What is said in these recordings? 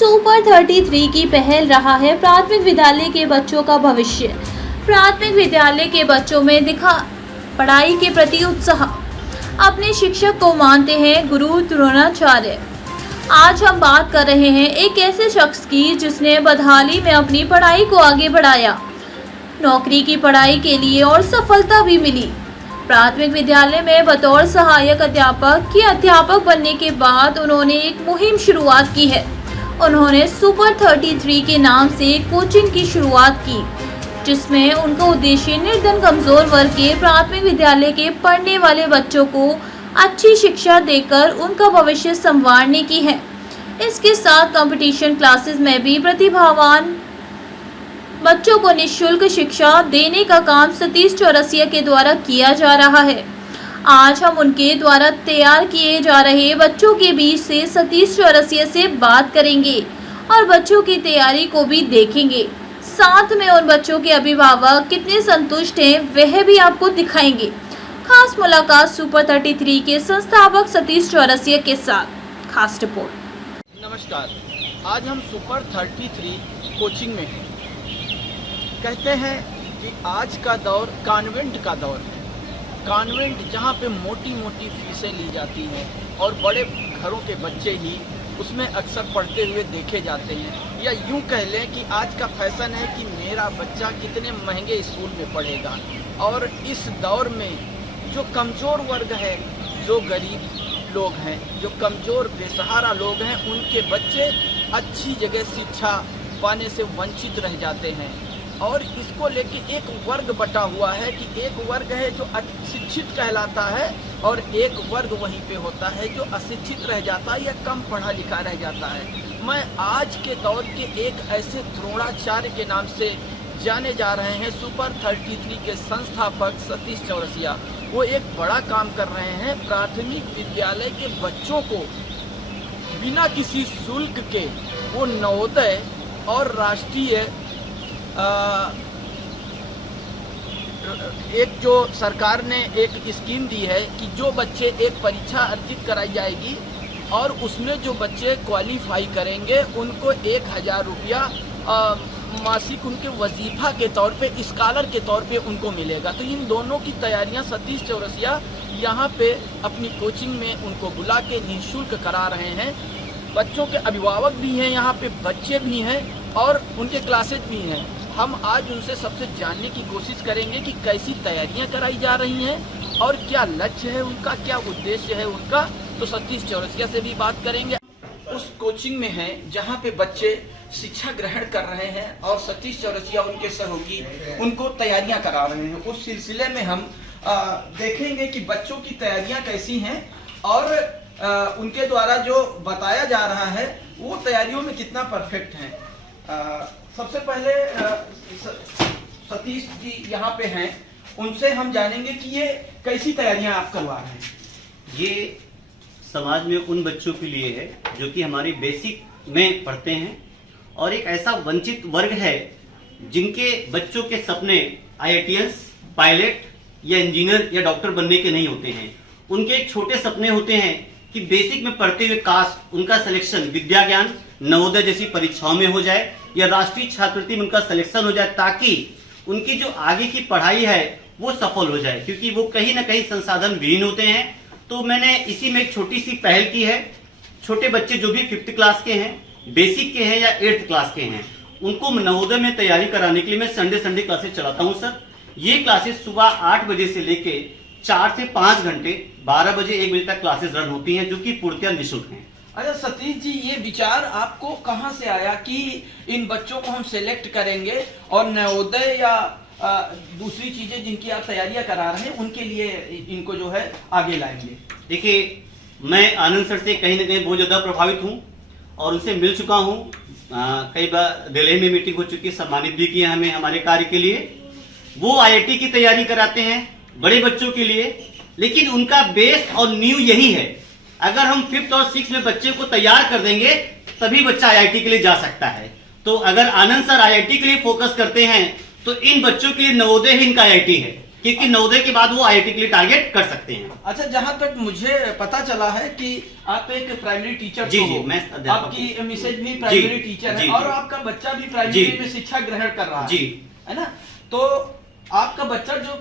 Super 33 की पहल रहा है प्राथमिक विद्यालय के बच्चों का भविष्य। प्राथमिक विद्यालय के बच्चों में दिखा पढ़ाई के प्रति उत्साह। अपने शिक्षक को मानते हैं गुरु द्रोणाचार्य। आज हम बात कर रहे हैं एक ऐसे शख्स की जिसने बदहाली में अपनी पढ़ाई को आगे बढ़ाया, नौकरी की पढ़ाई के लिए और सफलता भी मिली। प्राथमिक विद्यालय में बतौर सहायक अध्यापक बनने के बाद उन्होंने एक मुहिम शुरुआत की है। उन्होंने सुपर 33 के नाम से कोचिंग की शुरुआत की, जिसमें उनका उद्देश्य निर्धन कमजोर वर्ग के प्राथमिक विद्यालय के पढ़ने वाले बच्चों को अच्छी शिक्षा देकर उनका भविष्य संवारने की है। इसके साथ कंपटीशन क्लासेस में भी प्रतिभावान बच्चों को निःशुल्क शिक्षा देने का काम सतीश चौरसिया के द्वारा किया जा रहा है। आज हम उनके द्वारा तैयार किए जा रहे बच्चों के बीच से सतीश चौरसिया से बात करेंगे और बच्चों की तैयारी को भी देखेंगे। साथ में उन बच्चों के अभिभावक कितने संतुष्ट हैं वह भी आपको दिखाएंगे। खास मुलाकात सुपर 33 के संस्थापक सतीश चौरसिया के साथ। खास रिपोर्ट। नमस्कार, आज हम सुपर 33 कोचिंग में हैं। कहते हैं कि आज का दौर कॉन्वेंट का दौर है। कॉन्वेंट जहाँ पे मोटी मोटी फीसें ली जाती हैं और बड़े घरों के बच्चे ही उसमें अक्सर पढ़ते हुए देखे जाते हैं, या यूँ कह लें कि आज का फैशन है कि मेरा बच्चा कितने महंगे स्कूल में पढ़ेगा। और इस दौर में जो कमज़ोर वर्ग है, जो गरीब लोग हैं, जो कमज़ोर बेसहारा लोग हैं, उनके बच्चे अच्छी जगह शिक्षा पाने से वंचित रह जाते हैं। और इसको लेके एक वर्ग बटा हुआ है कि एक वर्ग है जो शिक्षित कहलाता है और एक वर्ग वहीं पे होता है जो अशिक्षित रह जाता है या कम पढ़ा लिखा रह जाता है। मैं आज के दौर के एक ऐसे द्रोणाचार्य के नाम से जाने जा रहे हैं, सुपर 33 के संस्थापक सतीश चौरसिया। वो एक बड़ा काम कर रहे हैं। प्राथमिक विद्यालय के बच्चों को बिना किसी शुल्क के वो नवोदय और राष्ट्रीय एक जो सरकार ने एक स्कीम दी है कि जो बच्चे एक परीक्षा अर्जित कराई जाएगी और उसमें जो बच्चे क्वालिफाई करेंगे उनको 1000 रुपया मासिक उनके वजीफा के तौर पे, स्कॉलर के तौर पे उनको मिलेगा। तो इन दोनों की तैयारियां सतीश चौरसिया यहाँ पे अपनी कोचिंग में उनको बुला के निःशुल्क करा रहे हैं। बच्चों के अभिभावक भी हैं, यहाँ पे बच्चे भी हैं और उनके क्लासेज भी हैं। हम आज उनसे सबसे जानने की कोशिश करेंगे कि कैसी तैयारियां कराई जा रही हैं और क्या लक्ष्य है उनका, क्या उद्देश्य है उनका। तो सतीश चौरसिया से भी बात करेंगे। उस कोचिंग में हैं जहां पे बच्चे शिक्षा ग्रहण कर रहे हैं और सतीश चौरसिया उनके सहयोगी उनको तैयारियां करा रहे हैं। उस सिलसिले में हम देखेंगे कि बच्चों की तैयारियां कैसी हैं और उनके द्वारा जो बताया जा रहा है वो तैयारियों में कितना परफेक्ट है। सबसे पहले सतीश जी यहाँ पे हैं, उनसे हम जानेंगे कि ये कैसी तैयारियां आप करवा रहे हैं। ये समाज में उन बच्चों के लिए है जो कि हमारी बेसिक में पढ़ते हैं और एक ऐसा वंचित वर्ग है जिनके बच्चों के सपने IITians, पायलट या इंजीनियर या डॉक्टर बनने के नहीं होते हैं। उनके एक छोटे सपने होते हैं कि बेसिक में पढ़ते हुए कास्ट उनका सिलेक्शन विद्या ज्ञान नवोदय जैसी परीक्षाओं में हो जाए या राष्ट्रीय छात्रवृत्ति में उनका सिलेक्शन हो जाए, ताकि उनकी जो आगे की पढ़ाई है वो सफल हो जाए, क्योंकि वो कहीं ना कहीं संसाधन विहीन होते हैं। तो मैंने इसी में एक छोटी सी पहल की है। छोटे बच्चे जो भी 5th क्लास के हैं, बेसिक के हैं या 8th क्लास के हैं, उनको नवोदय में तैयारी कराने के लिए मैं संडे क्लासेस चलाता हूँ सर। ये क्लासेस सुबह 8 बजे से लेके 4 से 5 घंटे 12 बजे 1 बजे तक क्लासेस रन होती हैं, जो कि पूर्णतः निःशुल्क हैं। अच्छा सतीश जी, ये विचार आपको कहाँ से आया कि इन बच्चों को हम सेलेक्ट करेंगे और नवोदय या दूसरी चीजें जिनकी आप तैयारियां करा रहे हैं उनके लिए इनको जो है आगे लाएंगे? देखिए, मैं आनंद सर से कहीं ना कहीं बहुत ज्यादा प्रभावित हूँ और उनसे मिल चुका हूँ। कई बार दिल्ली में मीटिंग हो चुकी है, सम्मानित भी किया हमें हमारे कार्य के लिए। वो IIT की तैयारी कराते हैं बड़े बच्चों के लिए, लेकिन उनका बेस और नींव यही है। अगर हम 5th और 6th में बच्चे को तैयार कर देंगे तभी बच्चा IIT के लिए जा सकता है। तो अगर आनंद सर IIT के लिए फोकस करते हैं तो इन बच्चों के लिए नवोदय ही इनका IIT है। क्योंकि नवोदय के बाद वो आईआईटी के लिए टारगेट कर सकते हैं। अच्छा, जहाँ तक मुझे पता चला है कि आप एक प्राइमरी टीचर जी जी, मैं आपकी मिसेज भी प्राइमरी टीचर है और आपका बच्चा भी प्राइमरी में शिक्षा ग्रहण कर रहा है ना? तो आपका बच्चा जो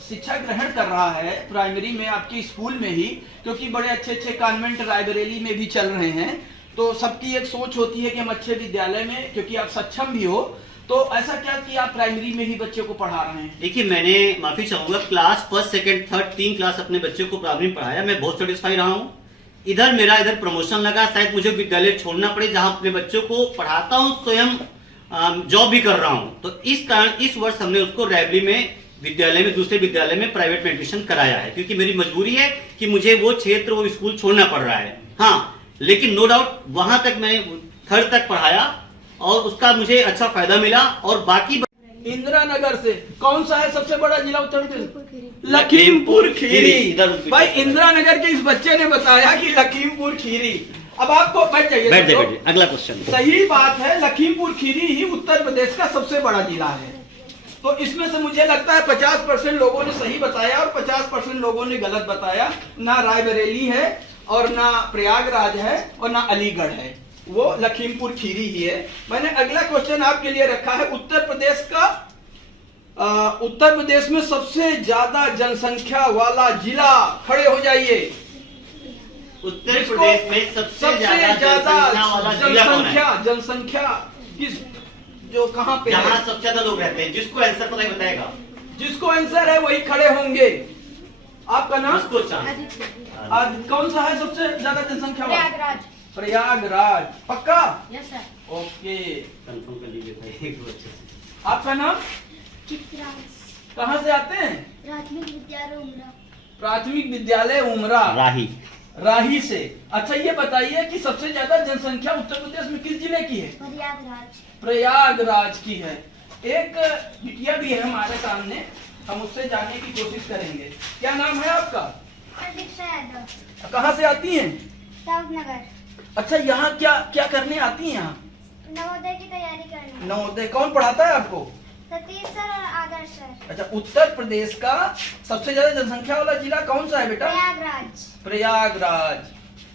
शिक्षा ग्रहण कर रहा है प्राइमरी में आपके स्कूल में ही, क्योंकि बड़े अच्छे अच्छे कॉन्वेंट रायबरेली में भी चल रहे हैं, तो सबकी एक सोच होती है कि हम अच्छे विद्यालय में, क्योंकि आप सक्षम भी हो, तो ऐसा क्या कि आप प्राइमरी में ही बच्चे को पढ़ा रहे हैं? देखिए, मैंने माफी चाहूंगा, class first second third 3 class अपने बच्चे को प्राइमरी में पढ़ाया, मैं बहुत सेटिस्फाई रहा हूँ। इधर प्रमोशन लगा, शायद मुझे विद्यालय छोड़ना पड़े जहाँ अपने बच्चों को पढ़ाता हूँ, स्वयं जॉब भी कर रहा हूँ। तो इस कारण इस वर्ष हमने उसको रायबरेली में विद्यालय में, दूसरे विद्यालय में प्राइवेट में एडमिशन कराया है, क्योंकि मेरी मजबूरी है कि मुझे वो क्षेत्र, वो स्कूल छोड़ना पड़ रहा है। हाँ, लेकिन नो डाउट वहां तक मैंने 3rd तक पढ़ाया और उसका मुझे अच्छा फायदा मिला। और बाकी इंदिरा नगर से कौन सा है सबसे बड़ा जिला उत्तर प्रदेश? लखीमपुर खीरी। भाई, इंदिरा नगर के इस बच्चे ने बताया कि लखीमपुर खीरी। अब आपको बैठ जाइए, अगला क्वेश्चन। सही बात है, लखीमपुर खीरी ही उत्तर प्रदेश का सबसे बड़ा जिला है। तो इसमें से मुझे लगता है 50% लोगों ने सही बताया और 50% लोगों ने गलत बताया। ना रायबरेली है और ना प्रयागराज है और ना अलीगढ़ है, वो लखीमपुर खीरी ही है। मैंने अगला क्वेश्चन आपके लिए रखा है, उत्तर प्रदेश में सबसे ज्यादा जनसंख्या वाला जिला, खड़े हो जाइए। उत्तर प्रदेश में सबसे ज्यादा जनसंख्या किस, जो कहाँ पे है? सबसे ज्यादा लोग रहते हैं, जिसको आंसर पता ही बताएगा। जिसको आंसर है वही खड़े होंगे। आपका नाम? कौन सा है सबसे ज्यादा जनसंख्या वाला? प्रयागराज। पक्का? Yes sir. ओके, कंफर्म कर लीजिए। आपका नाम? चित्रांश। कहाँ से आते हैं? प्राथमिक विद्यालय उमरा। प्राथमिक विद्यालय उमरा, राही से। अच्छा, ये बताइए कि सबसे ज्यादा जनसंख्या उत्तर प्रदेश में किस जिले की है? प्रयागराज की है। एक बिटिया भी है हमारे सामने, हम उससे जानने की कोशिश करेंगे। क्या नाम है आपका? कहाँ से आती हैं? नगर। अच्छा, यहाँ क्या क्या करने आती हैं? यहाँ नवोदय की तैयारी करने। नवोदय कौन पढ़ाता है आपको? सतीश सर और आदर्श सर। अच्छा, उत्तर प्रदेश का सबसे ज्यादा जनसंख्या वाला जिला कौन सा है बेटा? प्रयागराज। प्रयागराज।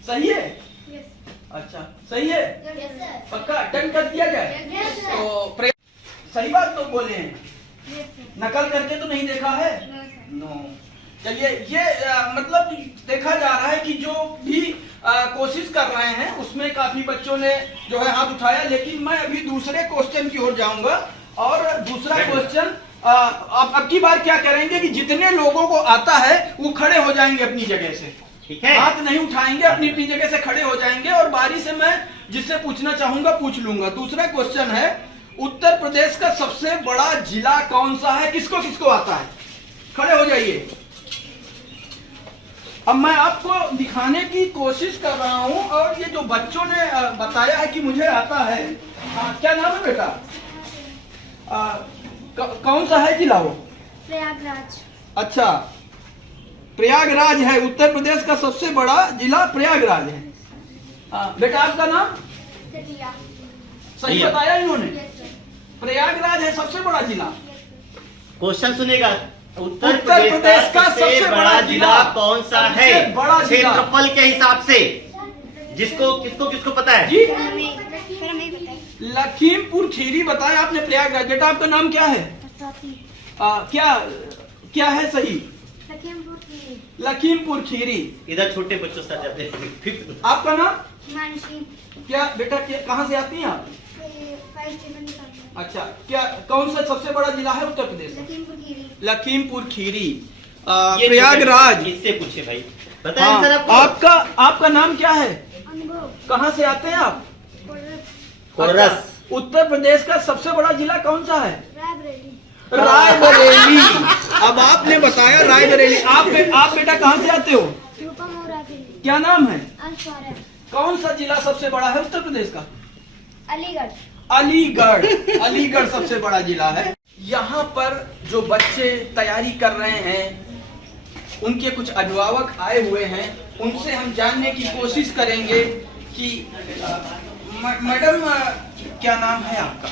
सही है? यस। अच्छा, सही है? Yes sir. पक्का डन कर दिया जाए? Yes sir. तो सही बात तो बोले हैं, यस सर। नकल करके तो नहीं देखा है? No sir. नो। चलिए, ये मतलब देखा जा रहा है कि जो भी कोशिश कर रहे हैं उसमें काफी बच्चों ने जो है हाथ उठाया, लेकिन मैं अभी दूसरे क्वेश्चन की ओर जाऊंगा। और दूसरा क्वेश्चन, अब की बार क्या करेंगे कि जितने लोगों को आता है वो खड़े हो जाएंगे अपनी जगह से, ठीक है? हाथ नहीं उठाएंगे, अपनी अपनी जगह से खड़े हो जाएंगे और बारी से मैं जिससे पूछना चाहूंगा पूछ लूंगा। दूसरा क्वेश्चन है, उत्तर प्रदेश का सबसे बड़ा जिला कौन सा है? किसको किसको आता है? खड़े हो जाइए। अब मैं आपको दिखाने की कोशिश कर रहा हूं और ये जो बच्चों ने बताया है कि मुझे आता है, क्या नाम है बेटा? कौन सा है जिला वो? प्रयागराज। अच्छा, प्रयागराज है। उत्तर प्रदेश का सबसे बड़ा जिला प्रयागराज है। बेटा, आपका नाम? सतिया। सही बताया इन्होंने? Yes sir. प्रयागराज है सबसे बड़ा जिला। क्वेश्चन सुनेगा, उत्तर प्रदेश का सबसे बड़ा जिला कौन सा है क्षेत्रफल के हिसाब से? जिसको किसको किसको पता है? जी, सर हमें बताइए। लखीमपुर खीरी बताया आपने, प्रयागराज। बेटा, आपका नाम क्या है? क्या है सही? लखीमपुर खीरी। लखीमपुर खीरी। इधर छोटे बच्चों से जाते हैं। आपका नाम? मानसी। क्या बेटा, कहाँ से आती हैं आप? अच्छा, क्या कौन सा सबसे बड़ा जिला है उत्तर प्रदेश? लखीमपुर खीरी। लखीमपुर खीरी। प्रयागराज। इससे पूछे भाई, बताएं सर आपको। आपका नाम क्या है? अनुभव। कहाँ से आते हैं आप? कोरस। अच्छा, उत्तर प्रदेश का सबसे बड़ा जिला कौन सा है? रायबरेली। रायबरेली। अब आपने बताया रायबरेली। आप बेटा कहाँ से आते हो? रूपम और रायबरेली। क्या नाम है? अंशवारा। कौन सा जिला सबसे बड़ा है उत्तर प्रदेश का? अलीगढ़। अलीगढ़ सबसे बड़ा जिला है। यहाँ पर जो बच्चे तैयारी कर रहे हैं, उनके कुछ अभिभावक आए हुए हैं, उनसे हम जानने की कोशिश करेंगे कि मैडम, क्या नाम है आपका?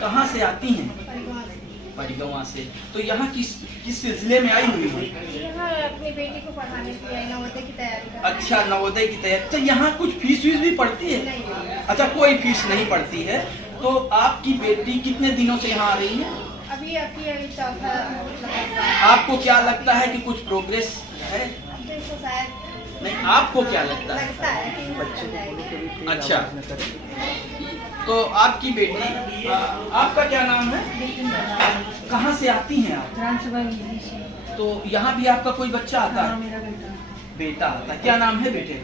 कहाँ से आती हैं? परिगवा से। तो यहाँ किस सिलसिले में आई हुई है? यहाँ अपनी बेटी को पढ़ाने के लिए नवोदय की तैयारी कर रही हूँ। अच्छा, नवोदय की तैयारी। अच्छा, यहाँ कुछ फीस वीस भी पड़ती है? नहीं, अच्छा, कोई फीस नहीं पड़ती है। तो आपकी बेटी कितने दिनों से यहाँ आ रही है? अभी चौथा लगता है। आपको क्या लगता है कि कुछ प्रोग्रेस है? अब तो इसको शायद नहीं, आपको क्या लगता है? लगता है कि बच्चे जाएगी। अच्छा, तो आपकी बेटी आपका क्या नाम है? कहाँ से आती हैं आप? तो यहाँ भी आपका कोई बच्चा आता है? मेरा बेटा बेटा आता है। क्या नाम है बेटे?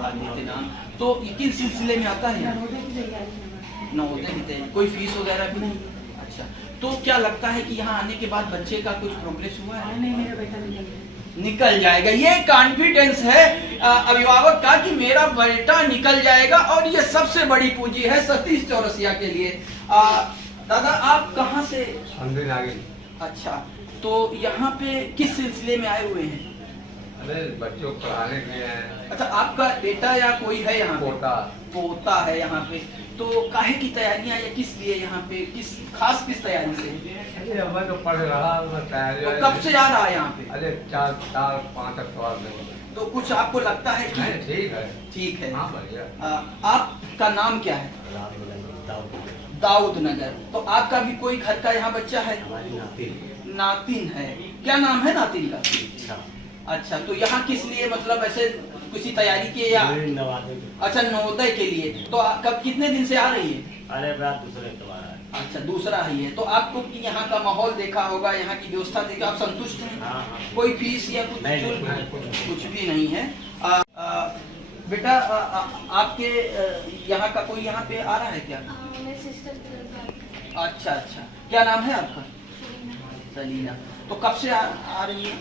आदित्य नाम। तो ये किस सिलसिले में आता है? नवोदय की तैयारी। कोई फीस वगैरह भी नहीं? अच्छा, तो क्या लगता है कि यहाँ आने के बाद बच्चे का कुछ प्रोग्रेस हुआ है? नहीं, मेरा बेटा निकल जाएगा। ये कॉन्फिडेंस है अभिभावक का कि मेरा बेटा निकल जाएगा, और ये सबसे बड़ी पूंजी है सतीश चौरसिया के लिए। दादा, आप कहाँ से? अच्छा, तो यहाँ पे किस सिलसिले में आए हुए हैं? अरे बच्चों को पढ़ाने के लिए आए। अच्छा, आपका बेटा या कोई है यहाँ पे? पोता है यहाँ पे। तो काहे की तैयारियां या किस लिए यहाँ पे, किस तैयारी से? अरे मैं तो पढ़ रहा, मैं तैयारी। तो कब से आ रहा है यहाँ पे? अरे 4-5 अक्टूबर में। तो कुछ आपको लगता है कि ठीक है? ठीक है। हाँ, बढ़िया। आपका नाम क्या है? दाऊद नगर। तो आपका भी कोई घर का यहाँ बच्चा है? नातिन है। क्या नाम है नातिन का? अच्छा, तो यहाँ किस लिए, मतलब ऐसे किसी तैयारी के या? अच्छा, नवोदय के लिए। तो कब कितने दिन से आ रही है? अरे दूसरे इतवार है। अच्छा, दूसरा ही है। तो आपको कि यहाँ का माहौल देखा होगा, यहाँ की व्यवस्था देखा, आप संतुष्ट हैं? हाँ। कोई फीस या कुछ कुछ भी नहीं है। बेटा, आपके यहाँ का कोई यहाँ पे आ रहा है क्या? मेरे सिस्टर अच्छा, क्या नाम है आपका? सलीना। तो कब से आ रही है?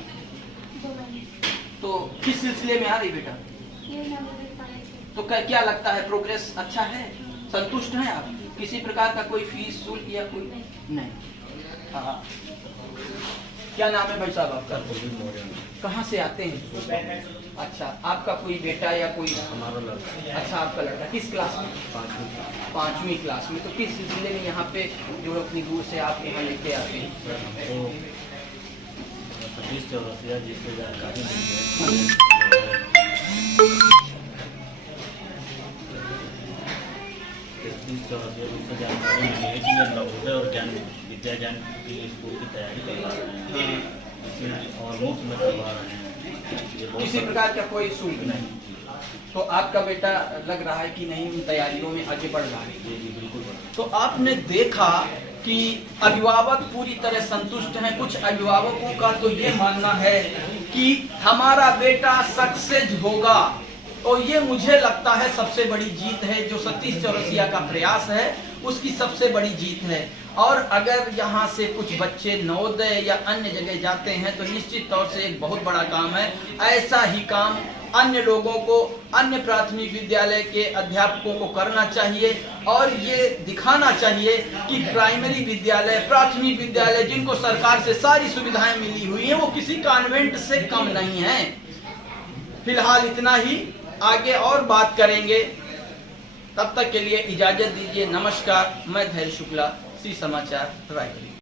2 महीने तो किस सिलसिले में आ रही बेटा? ये नवोदय पढ़ाई थी। तो क्या लगता है, प्रोग्रेस अच्छा है? संतुष्ट हैं आप? किसी प्रकार का कोई फीस शुल्क या कोई नहीं? हाँ। क्या नाम है भाई साहब आपका? कहाँ से आते हैं? अच्छा, आपका कोई बेटा या कोई? हमारा लड़का। अच्छा, आपका लड़का किस क्लास में? 5वीं क्लास में। तो किस सिलसिले में यहाँ पे जो अपनी दूर से आप यहाँ लेके आते हैं? सतीश चौरसिया जिससे जानकारी मिली है कि नवोदय और ज्ञान विद्या ज्ञान की स्कूल की तैयारी कर रहे हैं, इसमें और मुफ्त में करवा रहे हैं। किसी प्रकार का कोई शुल्क नहीं। तो आपका बेटा लग रहा है कि नहीं, उन तैयारियों में आगे बढ़ रहा है? जी बिल्कुल। तो आपने देखा कि अभिभावक पूरी तरह संतुष्ट हैं। कुछ अभिभावकों का तो ये मानना है कि हमारा बेटा सक्सेस होगा, और ये मुझे लगता है सबसे बड़ी जीत है। जो सतीश चौरसिया का प्रयास है उसकी सबसे बड़ी जीत है। और अगर यहाँ से कुछ बच्चे नवोदय या अन्य जगह जाते हैं तो निश्चित तौर से एक बहुत बड़ा काम है। ऐसा ही काम अन्य लोगों को, अन्य प्राथमिक विद्यालय के अध्यापकों को करना चाहिए, और ये दिखाना चाहिए कि प्राइमरी विद्यालय, प्राथमिक विद्यालय जिनको सरकार से सारी सुविधाएं मिली हुई हैं, वो किसी कॉन्वेंट से कम नहीं है। फिलहाल इतना ही, आगे और बात करेंगे। तब तक के लिए इजाजत दीजिए। नमस्कार। मैं धैर्य शुक्ला, सी समाचार रायबरेली।